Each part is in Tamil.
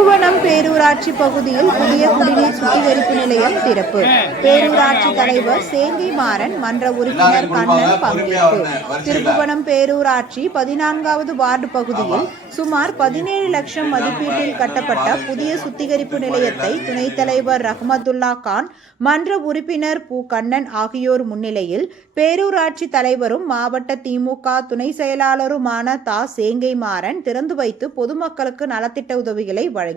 பேரூராட்சி பகுதியில் புதிய குடிநீர் சுத்திகரிப்பு நிலையம் திறப்பு. பேரூராட்சி தலைவர் சேங்கி மாறன் மன்ற உறுப்பினர் கண்ணன் பங்கேற்பு. திருப்புவனம் பேரூராட்சி பதினான்காவது வார்டு பகுதியில் சுமார் பதினேழு லட்சம் மதிப்பீட்டில் கட்டப்பட்ட புதிய சுத்திகரிப்பு நிலையத்தை துணைத் தலைவர் ரஹமத்துல்லா கான் மன்ற உறுப்பினர் பு கண்ணன் ஆகியோர் முன்னிலையில் பேரூராட்சி தலைவரும் மாவட்ட திமுக துணை செயலாளருமான தா. சேங்கை மாறன் திறந்து வைத்து பொதுமக்களுக்கு நலத்திட்ட உதவிகளை வழங்கினார்.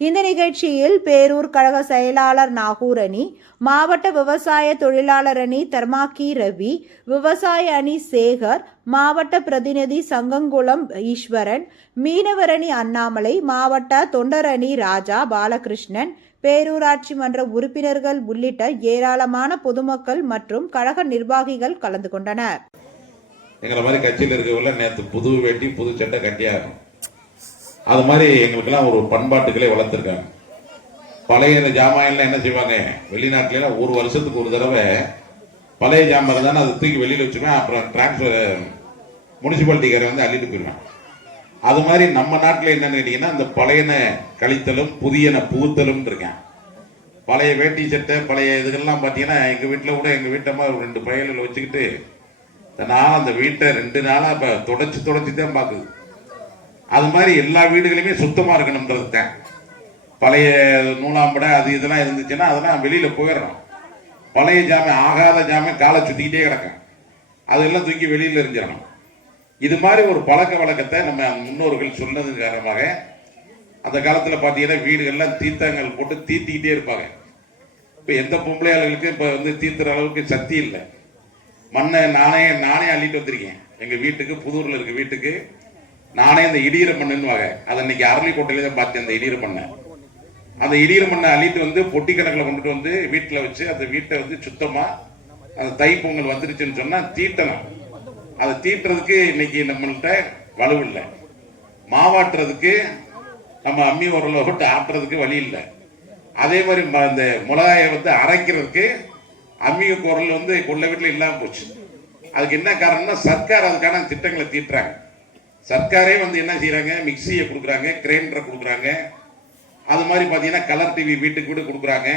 இந்த நிகழ்ச்சியில் பேரூர் கழக செயலாளர் நாகூர் அணி மாவட்ட விவசாய தொழிலாளர் அணி தர்மாக்கி ரவி விவசாய அணி சேகர் மாவட்ட பிரதிநிதி சங்கங்குளம் ஈஸ்வரன் மீனவரணி அண்ணாமலை மாவட்ட தொண்டர் அணி ராஜா பாலகிருஷ்ணன் பேரூராட்சி மன்ற உறுப்பினர்கள் உள்ளிட்ட ஏராளமான பொதுமக்கள் மற்றும் கழக நிர்வாகிகள் கலந்து கொண்டனர். எங்களை மாதிரி கட்சியில் இருக்கவங்கள நேற்று புது வேட்டி புது சட்டை கட்டியாகும் அது மாதிரி எங்களுக்கெல்லாம் ஒரு பண்பாட்டுகளை வளர்த்துருக்காங்க. பழைய இந்த ஜாமான்லாம் என்ன செய்வாங்க? வெளிநாட்டுலாம் ஒரு வருஷத்துக்கு ஒரு தடவை பழைய ஜாமான் தானே அதை தூக்கி வெளியில் வச்சுருவேன் அப்புறம் டிரான்ஸ்ஃபர் முனிசிபாலிட்டிக்காரை வந்து அள்ளிட்டு போயிடுவேன். அது மாதிரி நம்ம நாட்டில் என்னன்னு கேட்டிங்கன்னா இந்த பழையன கழித்தலும் புதியன புகுத்தலும் இருக்கேன் பழைய வேட்டி சட்டை பழைய இதுகள்லாம் பார்த்தீங்கன்னா எங்கள் வீட்டில் கூட எங்கள் வீட்டம்மா ஒரு ரெண்டு பயல்களை வச்சுக்கிட்டு நான் அந்த வீட்டை ரெண்டு நாளாக இப்போ தொடச்சி தொடச்சி தான் பார்க்குது. அது மாதிரி எல்லா வீடுகளுமே சுத்தமாக இருக்கணுன்றது தான். பழைய நூலாம்படை அது இதெல்லாம் இருந்துச்சுன்னா அதெல்லாம் வெளியில் போயிடுறோம். பழைய ஜாமை ஆகாத ஜாமை காலை சுற்றிக்கிட்டே கிடக்கும். அதெல்லாம் தூக்கி வெளியில் எரிஞ்சிடணும். இது மாதிரி ஒரு பழக்க வழக்கத்தை நம்ம முன்னோர்கள் சொன்னது காரணமாக அந்த காலத்தில் பார்த்தீங்கன்னா வீடுகள்லாம் தீர்த்தங்கள் போட்டு தீர்த்திக்கிட்டே இருப்பாங்க. இப்போ எந்த பொம்பளையாளர்களுக்கும் இப்போ வந்து தீர்த்துற அளவுக்கு சக்தி இல்லை. மண்ணை நானே நானே அள்ளிட்டு வந்திருக்கேன். எங்கள் வீட்டுக்கு புதூரில் இருக்க வீட்டுக்கு நானே இந்த இடியிற மண்ணுன்னு அதை இன்னைக்கு அரளிக்கோட்டையில தான் பார்த்தேன் அந்த இடியிற மண்ணை அந்த இடியிற மண்ணை அள்ளிட்டு வந்து பொட்டி கணக்கில் கொண்டுட்டு வந்து வீட்டில் வச்சு அந்த வீட்டை வந்து சுத்தமாக அந்த தை பொங்கல் வந்துருச்சுன்னு சொன்னால் தீட்டணும் அதை தீட்டுறதுக்கு இன்னைக்கு நம்மள்கிட்ட வலுவில்லை மாவாட்டுறதுக்கு நம்ம அம்மி உரலை விட்டு ஆட்டுறதுக்கு வழி இல்லை. அதே மாதிரி ம- இந்த மிளகாயை வந்து அரைக்கிறதுக்கு அம்மி குரல் வந்து கொள்ள வீட்டில் இல்லாமல் போச்சு. அதுக்கு என்ன காரணம்னா சர்க்கார் அதுக்கான திட்டங்களை தீட்டுறாங்க. சர்க்காரே வந்து என்ன செய்கிறாங்க மிக்சியை கொடுக்குறாங்க கிரைண்டரை கொடுக்குறாங்க. அது மாதிரி பார்த்தீங்கன்னா கலர் டிவி வீட்டுக்கு வீடு கொடுக்குறாங்க.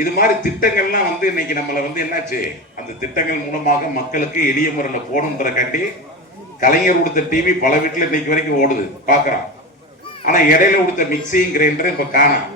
இது மாதிரி திட்டங்கள்லாம் வந்து இன்னைக்கு நம்மளை வந்து என்னாச்சு? அந்த திட்டங்கள் மூலமாக மக்களுக்கு எளிய முறையில் போகணுன்ற காட்டி கலைஞர் கொடுத்த டிவி பல வீட்டில் இன்னைக்கு வரைக்கும் ஓடுது. பார்க்குறான் ஆனால் இடையில கொடுத்த மிக்சியும் கிரைண்டரும் இப்போ காணாம்.